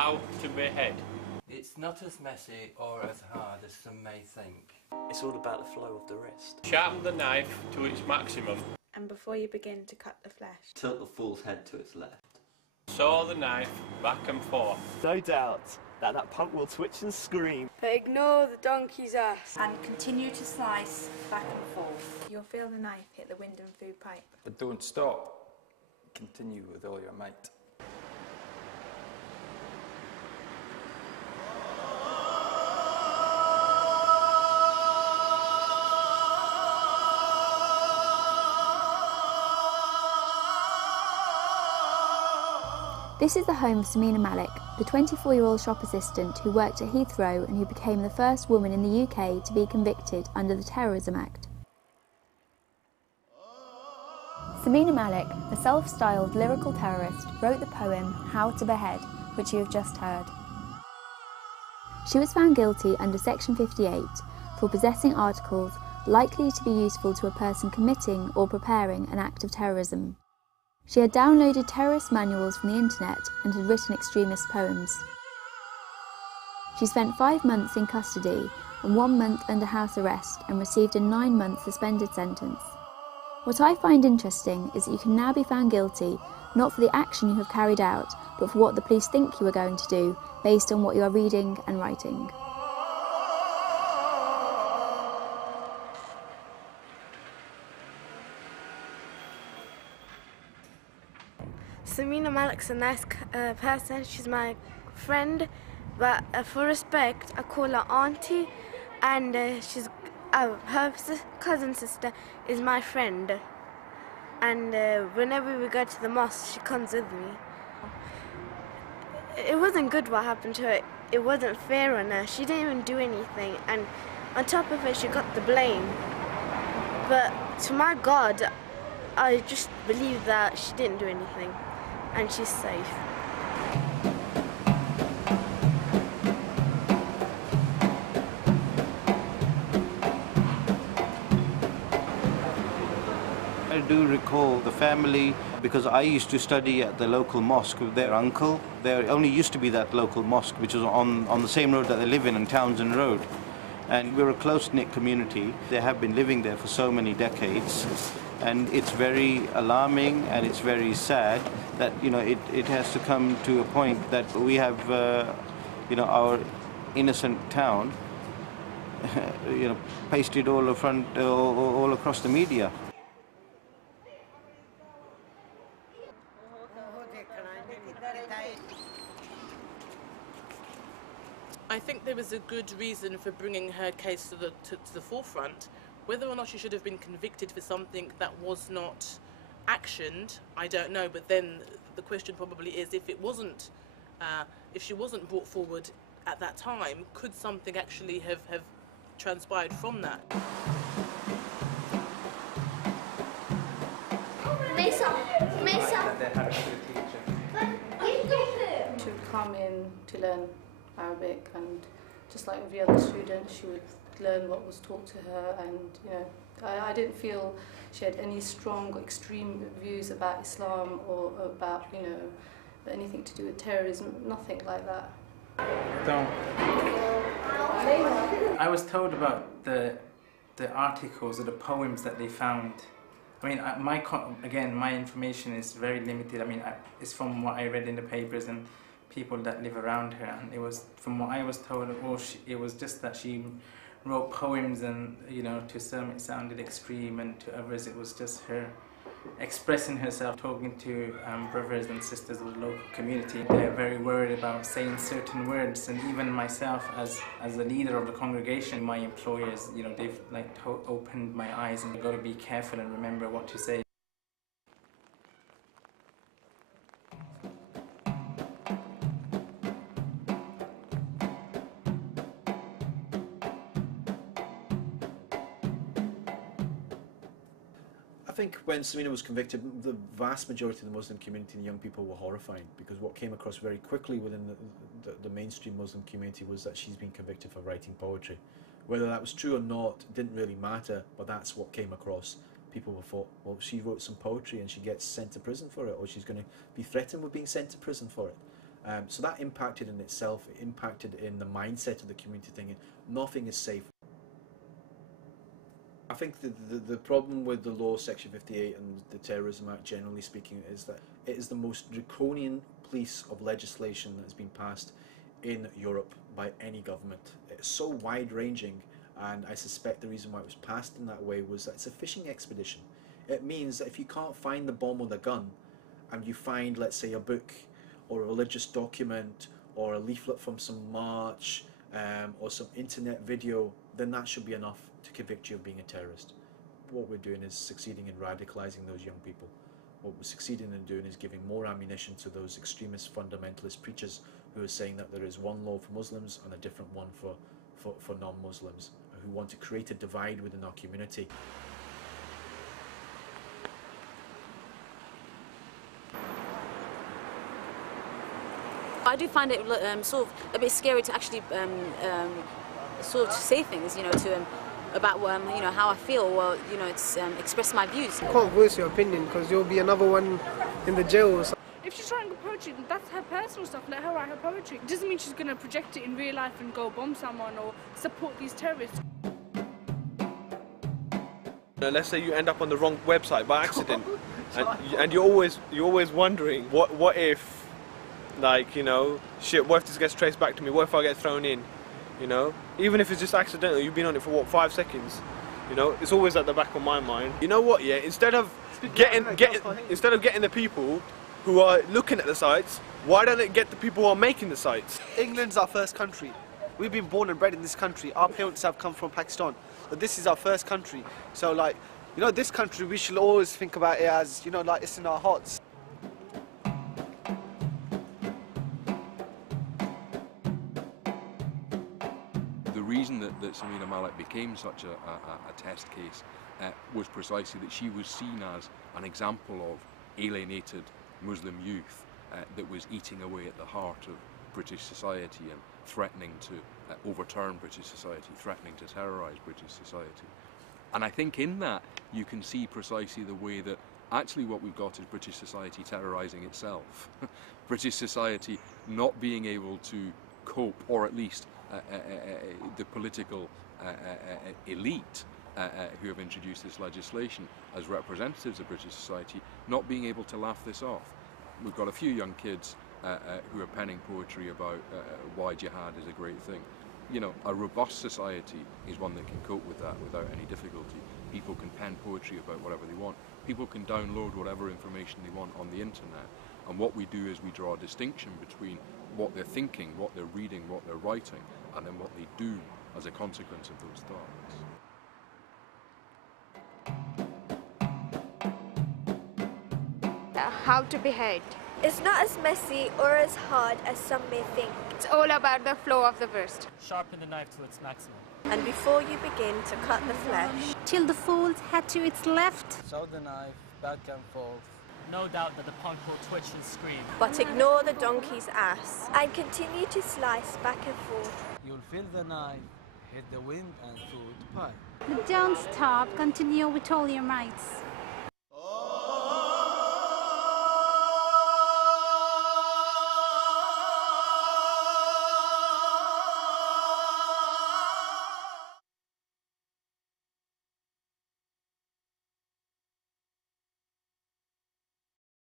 How to Behead. It's not as messy or as hard as some may think. It's all about the flow of the wrist. Sharpen the knife to its maximum. And before you begin to cut the flesh, tilt the fool's head to its left. Saw the knife back and forth. No doubt that punk will twitch and scream. But ignore the donkey's ass. And continue to slice back and forth. you'll feel the knife hit the wind and food pipe. But don't stop. Continue with all your might. This is the home of Samina Malik, the 24-year-old shop assistant who worked at Heathrow and who became the first woman in the UK to be convicted under the Terrorism Act. Samina Malik, the self-styled lyrical terrorist, wrote the poem How to Behead, which you have just heard. She was found guilty under Section 58 for possessing articles likely to be useful to a person committing or preparing an act of terrorism. She had downloaded terrorist manuals from the internet and had written extremist poems. She spent 5 months in custody and 1 month under house arrest and received a 9-month suspended sentence. What I find interesting is that you can now be found guilty not for the action you have carried out, but for what the police think you are going to do based on what you are reading and writing. Samina Malik's a nice person. She's my friend, but for respect, I call her auntie, and her cousin sister is my friend. And whenever we go to the mosque, she comes with me. It wasn't good what happened to her. It wasn't fair on her. She didn't even do anything, and on top of it, she got the blame. But to my God, I just believe that she didn't do anything. And she's safe. I do recall the family, because I used to study at the local mosque with their uncle. There only used to be that local mosque, which was on the same road that they live in Townsend Road. And we're a close-knit community. They have been living there for so many decades. And it's very alarming and it's very sad that, you know, it has to come to a point that we have, you know, our innocent town, you know, pasted all across the media. I think there was a good reason for bringing her case to the forefront. Whether or not she should have been convicted for something that was not actioned, I don't know. But then the question probably is, if she wasn't brought forward at that time, could something actually have transpired from that? She would come in to learn Arabic, and just like with the other students, she would learn what was taught to her, and you know, I didn't feel she had any strong extreme views about Islam or about, you know, anything to do with terrorism, nothing like that. I was told about the articles or the poems that they found. I mean, my information is very limited. I mean, it's from what I read in the papers and people that live around her, and it was, from what I was told, it was just that she wrote poems, and you know, to some it sounded extreme, and to others it was just her expressing herself, talking to brothers and sisters of the local community. They're very worried about saying certain words, and even myself as the leader of the congregation, my employers, you know, they've like opened my eyes, and you've got to be careful and remember what to say. I think when Samina was convicted, the vast majority of the Muslim community and young people were horrified, because what came across very quickly within the mainstream Muslim community was that she's been convicted for writing poetry. Whether that was true or not didn't really matter, but that's what came across. People were thought, well, she wrote some poetry and she gets sent to prison for it, or she's going to be threatened with being sent to prison for it. So that impacted in itself, it impacted in the mindset of the community thinking nothing is safe. I think the problem with the law, Section 58, and the Terrorism Act generally speaking, is that it is the most draconian piece of legislation that has been passed in Europe by any government. It's so wide-ranging, and I suspect the reason why it was passed in that way was that it's a fishing expedition. It means that if you can't find the bomb or the gun, and you find, let's say, a book or a religious document or a leaflet from some march or some internet video, then that should be enough to convict you of being a terrorist. What we're doing is succeeding in radicalizing those young people. What we're succeeding in doing is giving more ammunition to those extremist fundamentalist preachers who are saying that there is one law for Muslims and a different one for non-Muslims, who want to create a divide within our community. I do find it sort of a bit scary to actually sort of say things, you know, to about you know, how I feel, or you know, it's express my views. You can't voice your opinion because you'll be another one in the jail or something. If she's writing poetry, that's her personal stuff. Let her write her poetry. It doesn't mean she's going to project it in real life and go bomb someone or support these terrorists. Let's say you end up on the wrong website by accident, and you're always wondering, what if, like, you know, shit, what if this gets traced back to me? What if I get thrown in? You know, even if it's just accidental, you've been on it for what, 5 seconds? You know, it's always at the back of my mind. You know what? Yeah, instead of getting the people who are looking at the sites, why don't it get the people who are making the sites? England's our first country. We've been born and bred in this country. Our parents have come from Pakistan. But this is our first country. So, like, you know, this country, we should always think about it as, you know, like, it's in our hearts. The reason that Samina Malik became such a test case was precisely that she was seen as an example of alienated Muslim youth that was eating away at the heart of British society and threatening to overturn British society, threatening to terrorise British society. And I think in that you can see precisely the way that actually what we've got is British society terrorising itself. British society not being able to cope, or at least the political elite who have introduced this legislation as representatives of British society, not being able to laugh this off. We've got a few young kids who are penning poetry about why jihad is a great thing. You know, a robust society is one that can cope with that without any difficulty. People can pen poetry about whatever they want. People can download whatever information they want on the internet. And what we do is we draw a distinction between what they're thinking, what they're reading, what they're writing, and then what they do as a consequence of those thoughts. How to behead. It's not as messy or as hard as some may think. It's all about the flow of the verse. Sharpen the knife to its maximum. And before you begin to cut the flesh, till the fold head to its left. Sow the knife back and forth. No doubt that the punk will twitch and scream. But ignore the donkey's ass and continue to slice back and forth. You'll feel the knife hit the wind and food pie. But don't stop, continue with all your might.